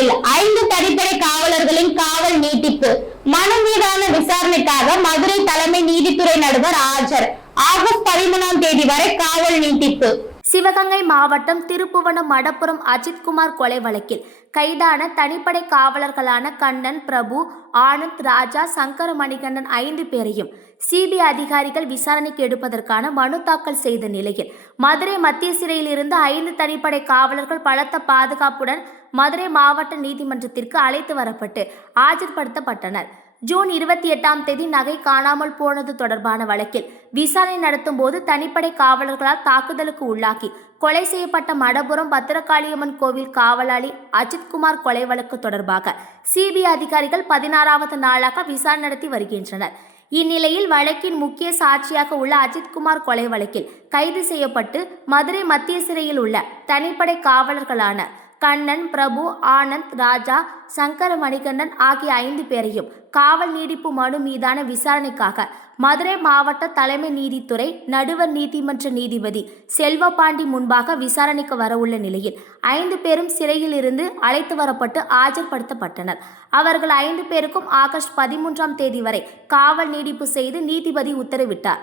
வழக்கில் 5 தனிப்படை காவலர்களின் காவல் நீட்டிப்பு. மனு மீதான விசாரணைக்காக மதுரை தலைமை நீதித்துறை நடுவர் ஆஜர். ஆகஸ்ட் 13ஆம் தேதி வரை காவல் நீட்டிப்பு. சிவகங்கை மாவட்டம் திருப்புவனம் மடப்புரம் அஜித்குமார் கொலை வழக்கில் கைதான தனிப்படை காவலர்களான கண்ணன், பிரபு, ஆனந்த், ராஜா, சங்கர மணிகண்டன் 5 பேரையும் சிபிஐ அதிகாரிகள் விசாரணைக்கு எடுப்பதற்கான மனு தாக்கல் செய்த நிலையில் மதுரை மத்திய சிறையில் இருந்து 5 தனிப்படை காவலர்கள் பலத்த பாதுகாப்புடன் மதுரை மாவட்ட நீதிமன்றத்திற்கு அழைத்து வரப்பட்டு ஆஜர்படுத்தப்பட்டனர். ஜூன் 28ஆம் தேதி நகை காணாமல் போனது தொடர்பான வழக்கில் விசாரணை நடத்தும் போது தனிப்படை காவலர்களால் தாக்குதலுக்கு உள்ளாக்கி கொலை செய்யப்பட்ட மடப்புரம் பத்திரகாளியம்மன் கோவில் காவலாளி அஜித்குமார் கொலை வழக்கு தொடர்பாக சிபிஐ அதிகாரிகள் 16வது நாளாக விசாரணை நடத்தி வருகின்றனர். இந்நிலையில் வழக்கின் முக்கிய சாட்சியாக உள்ள அஜித்குமார் கொலை வழக்கில் கைது செய்யப்பட்டு மதுரை மத்திய சிறையில் உள்ள தனிப்படை காவலர்களான கண்ணன், பிரபு, ஆனந்த், ராஜா, சங்கர மணிகண்டன் ஆகிய 5 பேரையும் காவல் நீடிப்பு மனு மீதான விசாரணைக்காக மதுரை மாவட்ட தலைமை நீதித்துறை நடுவர் நீதிமன்ற நீதிபதி செல்வபாண்டி முன்பாக விசாரணைக்கு வரவுள்ள நிலையில் 5 பேரும் சிறையில் இருந்து அழைத்து வரப்பட்டு ஆஜர்படுத்தப்பட்டனர். அவர்கள் 5 பேருக்கும் ஆகஸ்ட் 13ஆம் தேதி வரை காவல் நீடிப்பு செய்து நீதிபதி உத்தரவிட்டார்.